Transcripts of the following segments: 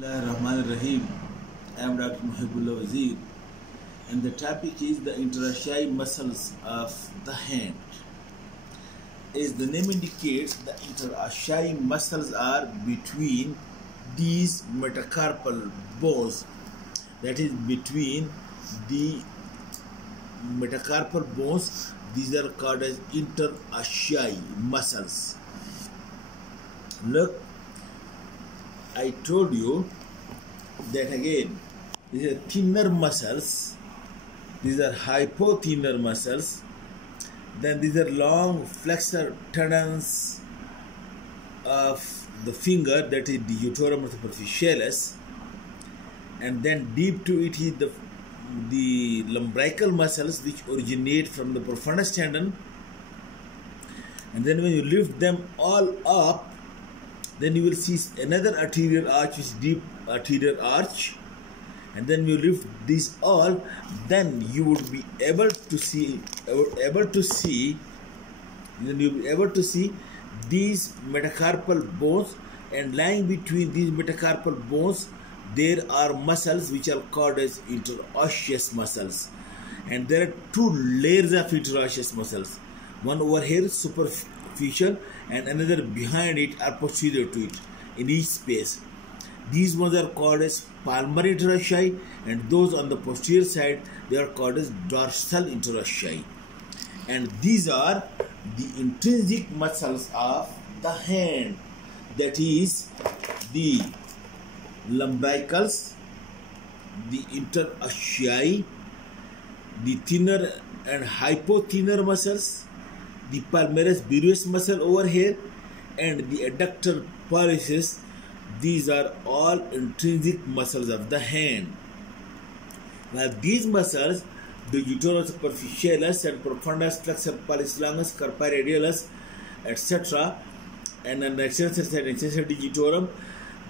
Rahim. I am Dr. Muhibullah Wazir, and the topic is the interosseous muscles of the hand. As the name indicates, the interosseous muscles are between these metacarpal bones, that is, between the metacarpal bones. These are called as interosseous muscles. Look, I told you that again, these are thinner muscles, these are hypothenar muscles, then these are long flexor tendons of the finger, that is the digitorum superficialis, and then deep to it is the lumbrical muscles which originate from the profundus tendon, and then when you lift them all up, then you will see another arterial arch, which is deep arterial arch, and then you lift these all, then you would be able to see these metacarpal bones, and lying between these metacarpal bones there are muscles which are called as interosseous muscles, and there are two layers of interosseous muscles, one over here superficial and another behind it or posterior to it in each space. These ones are called as palmar interossei, and those on the posterior side they are called as dorsal interossei. And these are the intrinsic muscles of the hand, that is the lumbricals, the interossei, the thinner and hypothenar muscles, the palmaris biruis muscle over here, and the adductor pollicis. These are all intrinsic muscles of the hand. Now these muscles, the digitorum superficialis and profundus flexor pollicis longus, carpi radialis, etc., and an extensor digitorum,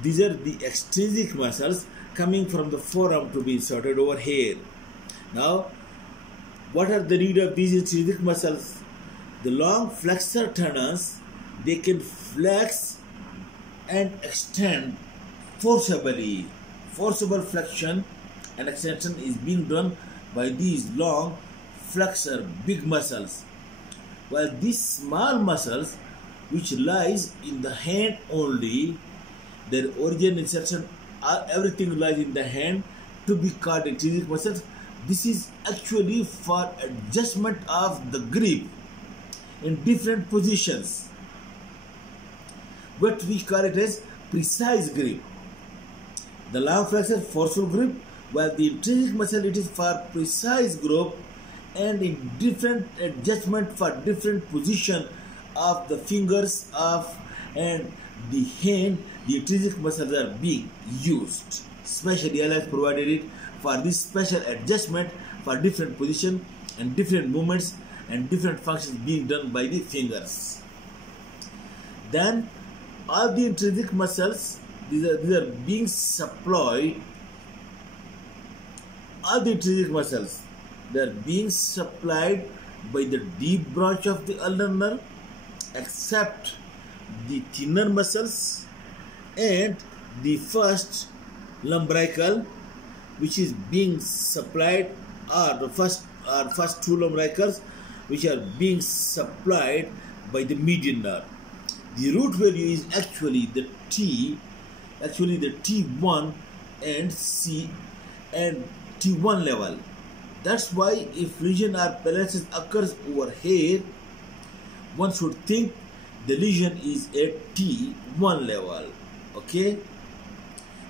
these are the extrinsic muscles coming from the forearm to be inserted over here. Now, what are the need of these intrinsic muscles? The long flexor tendons, they can flex and extend forcibly. Forcible flexion and extension is being done by these long flexor big muscles, while these small muscles which lies in the hand only, their origin, insertion, everything lies in the hand, to be called intrinsic muscles. This is actually for adjustment of the grip in different positions, but we call it as precise grip. The long flexor forceful grip, while the intrinsic muscle, it is for precise grip and in different adjustment for different position of the fingers of and the hand. The intrinsic muscles are being used. Specially, Allah has provided it for this special adjustment for different position and different movements and different functions being done by the fingers. Then all the intrinsic muscles, these are being supplied. All the intrinsic muscles, they are being supplied by the deep branch of the ulnar nerve, except the thinner muscles and the first lumbrical, which is being supplied, or the first two lumbricals, which are being supplied by the median nerve. The root value is actually the T1 and C and T1 level. That's why if lesion or paralysis occurs over here, one should think the lesion is at T1 level. Okay,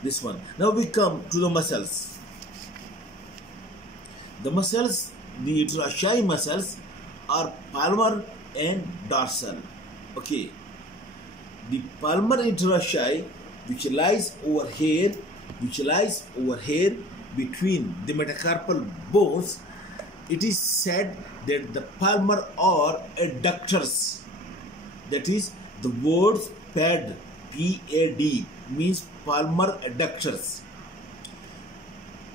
this one. Now we come to the muscles. The muscles, the interosseous muscles, are palmar and dorsal. Okay, the palmar interossei, which lies over here between the metacarpal bones, it is said that the palmar or adductors, that is the words pad, P-A-D, means palmar adductors.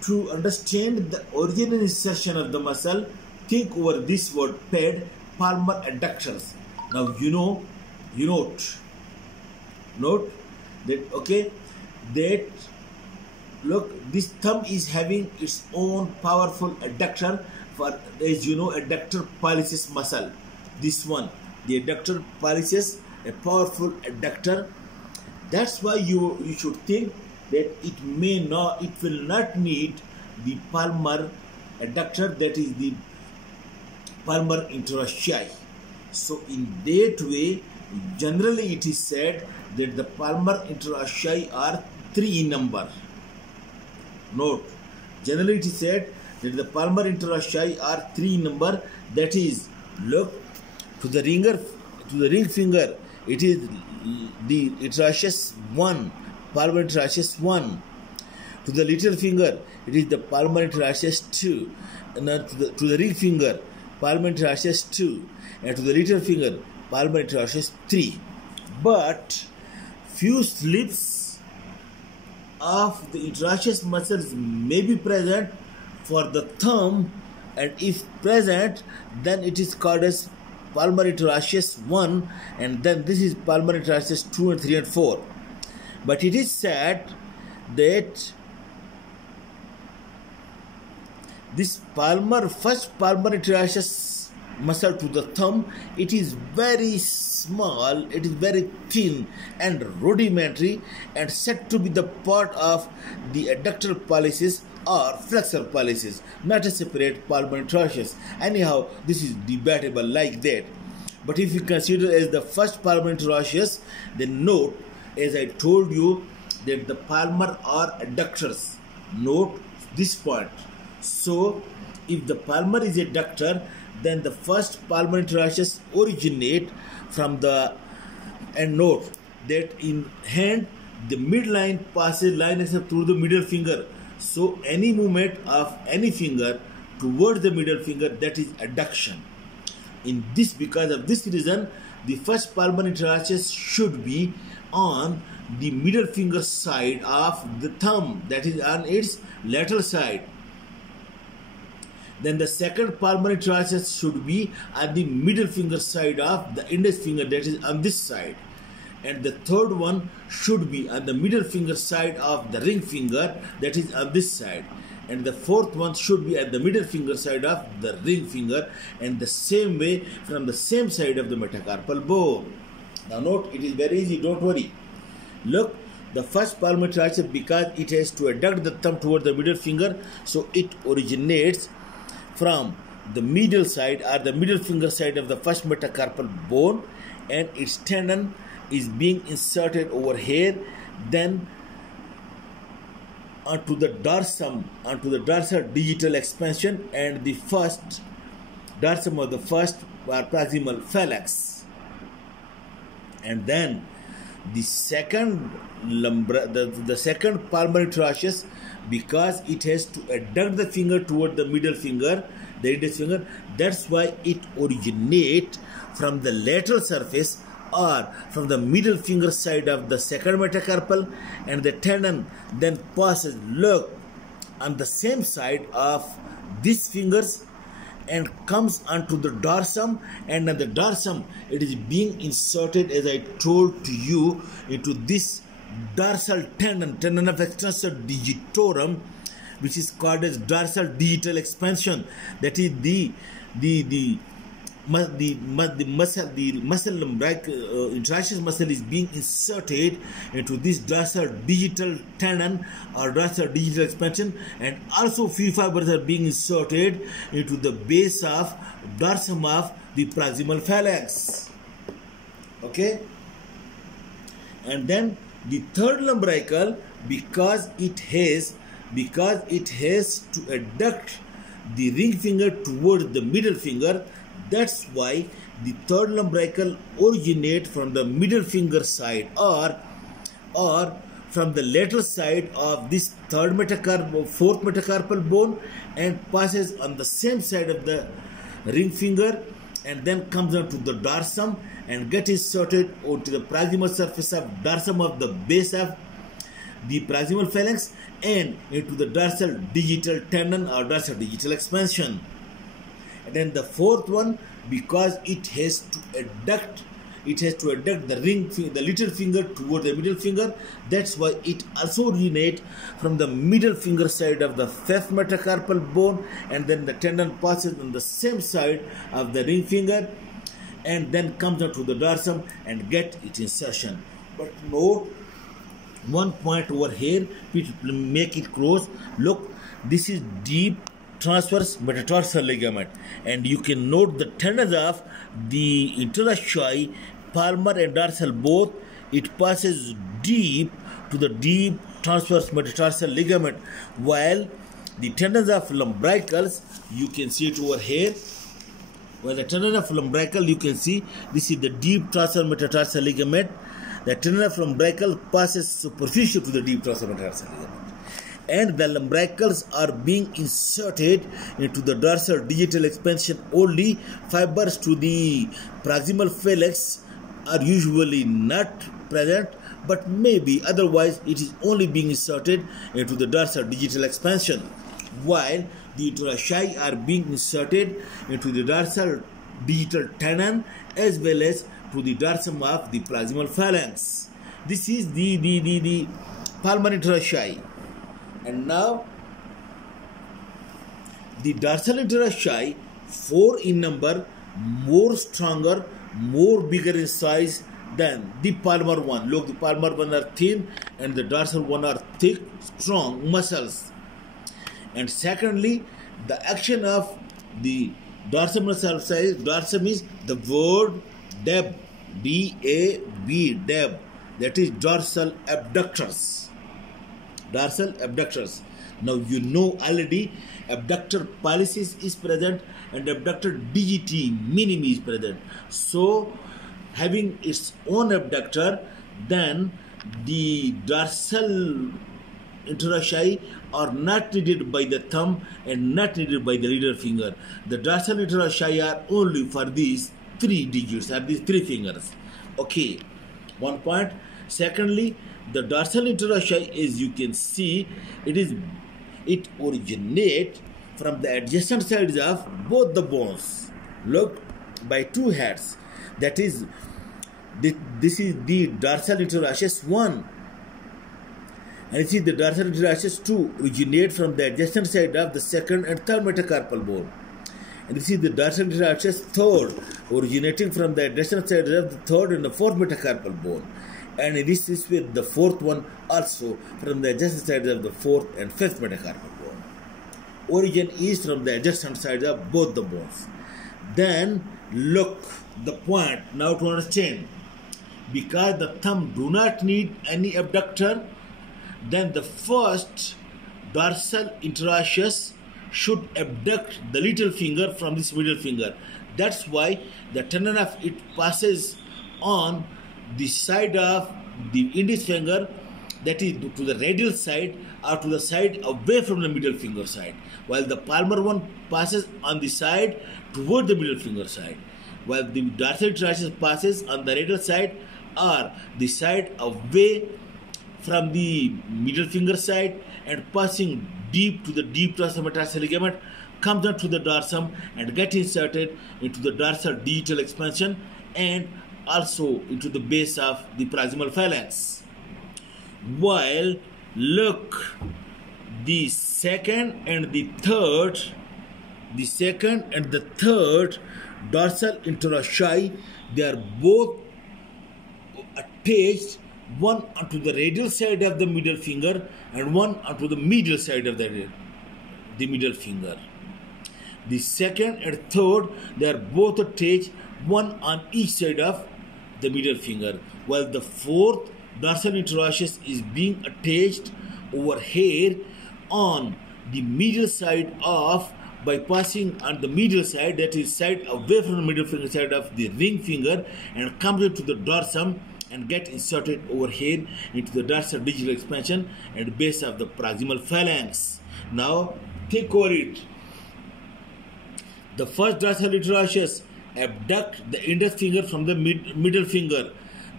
To understand the origin and insertion of the muscle, think over this word pad, palmar adductors. Now you note that, okay, that look, this thumb is having its own powerful adductor for, as you know, adductor pollicis muscle. This one, the adductor pollicis, a powerful adductor. That's why you should think that it will not need the palmar adductor, that is the palmar interossei. So in that way, generally it is said that the palmar interossei are 3 in number. Note, generally it is said that the palmar interossei are 3 in number. That is, look, to the ring finger, it is the interosseous 1, palmar interosseous 1. To the little finger, it is the palmar interosseous 2. And to the ring finger, palmar interosseous 2. And to the little finger, palmar interosseous 3. But few slips of the interosseous muscles may be present for the thumb, and if present, then it is called as palmar interosseous 1, and then this is palmar interosseous 2 and 3 and 4. But it is said that this first palmar interosseous muscle to the thumb, it is very small, it is very thin and rudimentary, and said to be the part of the adductor pollicis or flexor pollicis, not a separate palmar interosseous. Anyhow, this is debatable like that. But if you consider as the first palmar interosseous, then note, as I told you, that the palmar are adductors. Note this point. So, if the palmar is adductor, then the first palmar interosseous originate from the, and note that in hand, the midline passes line except through the middle finger. So, any movement of any finger towards the middle finger, that is adduction. Because of this reason, the first palmar interosseous should be on the middle finger side of the thumb, that is on its lateral side. Then the second palmar interosseous should be at the middle finger side of the index finger, that is on this side. And the third one should be on the middle finger side of the ring finger, that is on this side. And the fourth one should be at the middle finger side of the ring finger, and the same way from the same side of the metacarpal bone. Now note, it is very easy, don't worry. Look, the first palmar interosseous, because it has to adduct the thumb toward the middle finger, so it originates from the medial side or the middle finger side of the first metacarpal bone, and its tendon is being inserted over here, then onto the dorsum, onto the dorsal digital expansion and the first dorsum of the first proximal phalanx. And then the second the second palmar interosseous, because it has to adduct the finger toward the middle finger, the index finger, that's why it originates from the lateral surface or from the middle finger side of the second metacarpal, and the tendon then passes, look, on the same side of these fingers and comes onto the dorsum, and on the dorsum it is being inserted, as I told to you, into this dorsal tendon of extensor digitorum, which is called as dorsal digital expansion. That is the muscle interosseous muscle is being inserted into this dorsal digital tendon or dorsal digital expansion, and also few fibers are being inserted into the base of dorsum of the proximal phalanx. Okay, and then the third lumbrical, because it has to adduct the ring finger towards the middle finger, that's why the third lumbrical originate from the middle finger side or from the lateral side of this fourth metacarpal bone, and passes on the same side of the ring finger, and then comes on to the dorsum and get inserted onto the proximal surface of dorsum of the base of the proximal phalanx and into the dorsal digital tendon or dorsal digital expansion. And then the fourth one, because it has to adduct it has to adduct the the little finger toward the middle finger. That's why it also originates from the middle finger side of the fifth metacarpal bone, and then the tendon passes on the same side of the ring finger and then comes down to the dorsum and get its insertion. But note one point over here, make it close. Look, this is deep transverse metatarsal ligament, and you can note the tendons of the interossei, palmar and dorsal both. It passes deep to the deep transverse metatarsal ligament, while the tendons of lumbricals, you can see it over here. While the tendon of lumbrical, you can see this is the deep transverse metatarsal ligament. The tendon of lumbrical passes superficial to the deep transverse metatarsal ligament, and the lumbricals are being inserted into the dorsal digital expansion only. Fibers to the proximal phalanx are usually not present, but maybe otherwise it is only being inserted into the dorsal digital expansion, while the interossei are being inserted into the dorsal digital tendon as well as to the dorsum of the proximal phalanx. This is the palmar interossei. And now the dorsal interossei, 4 in number, more stronger, more bigger in size than the palmar one. Look, the palmar one are thin and the dorsal one are thick, strong muscles. And secondly, the action of the dorsum dorsum is the word DAB, D-A-B, DAB, that is dorsal abductors. Dorsal abductors. Now you know already abductor pollicis is present and abductor digiti minimi is present. So having its own abductor, then the dorsal interossei are not needed by the thumb and not needed by the little finger. The dorsal interossei are only for these 3 digits, or these 3 fingers. Okay, one point. Secondly, the dorsal interossei, as you can see, it originates from the adjacent sides of both the bones. Look, by 2 heads. That is, this is the dorsal interosseous 1. And you see the dorsal interosseous 2 originate from the adjacent side of the second and third metacarpal bone. And you see the dorsal interosseous 3rd originating from the adjacent side of the third and the fourth metacarpal bone. And this is with the 4th one also from the adjacent sides of the 4th and 5th metacarpal bone. Origin is from the adjacent sides of both the bones. Then look, the point now to understand. Because the thumb do not need any abductor, then the first dorsal interosseous should abduct the little finger from this middle finger. That's why the tendon of it passes on the side of the index finger, that is to the radial side or to the side away from the middle finger side, while the palmar one passes on the side toward the middle finger side, while the dorsal interosseous passes on the radial side or the side away from the middle finger side and passing deep to the deep dorsal metatarsal ligament, comes down to the dorsum and get inserted into the dorsal digital expansion and also into the base of the proximal phalanx. While look, the second and the third dorsal interossei, they are both attached, one onto the radial side of the middle finger and one onto the medial side of the middle finger. The second and third, they are both attached, one on each side of the middle finger, while the 4th dorsal interosseous is being attached over here on the medial side of, by passing on the medial side, that is side away from the middle finger side of the ring finger, and comes into the dorsum and get inserted over here into the dorsal digital expansion and base of the proximal phalanx. Now think over it. The first dorsal interosseous abduct the index finger from the middle finger.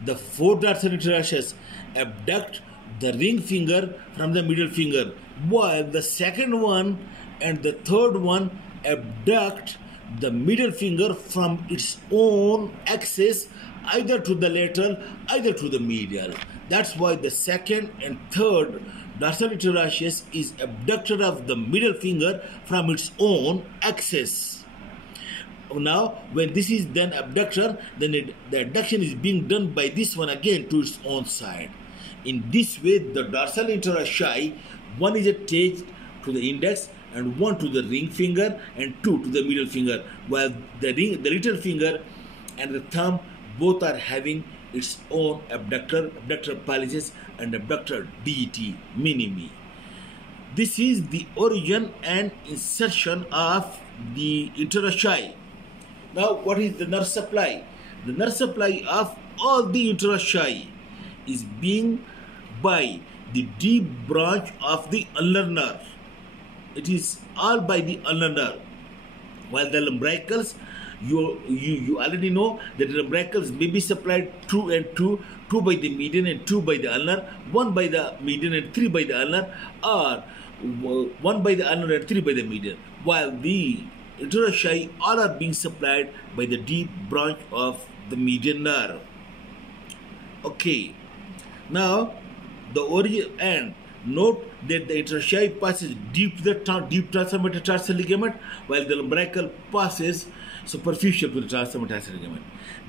The 4th dorsal interosseous abduct the ring finger from the middle finger, while the second one and the third one abduct the middle finger from its own axis, either to the lateral, either to the medial. That's why the second and third dorsal interosseous is abductor of the middle finger from its own axis. Now, when this is then abductor, then the adduction is being done by this one again to its own side. In this way, the dorsal interossei, one is attached to the index and one to the ring finger and two to the middle finger, while the little finger and the thumb both are having its own abductor pollicis and abductor digiti minimi. This is the origin and insertion of the interossei. Now, what is the nerve supply? The nerve supply of all the interossei is being by the deep branch of the ulnar nerve. It is all by the ulnar nerve. While the lumbricals, you already know that the lumbricals may be supplied 2 and 2, 2 by the median and 2 by the ulnar, 1 by the median and 3 by the ulnar, or 1 by the ulnar and 3 by the median. While the interossei all are being supplied by the deep branch of the median nerve. Okay, now the origin, and note that the interossei passes deep to the deep tarsal metatarsal ligament, while the lumbrical passes superficial to the tarsal metatarsal ligament.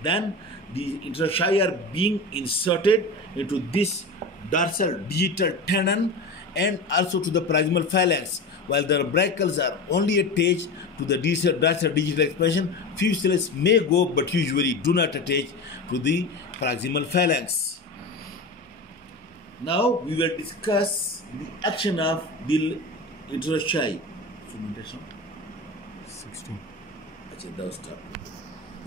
Then the interossei are being inserted into this dorsal digital tenon and also to the proximal phalanx, while the lumbricals are only attached to the dorsal digital expansion. Few cells may go, but usually do not attach to the proximal phalanx. Now we will discuss the action of the interossei. 16. Achha, that was stop.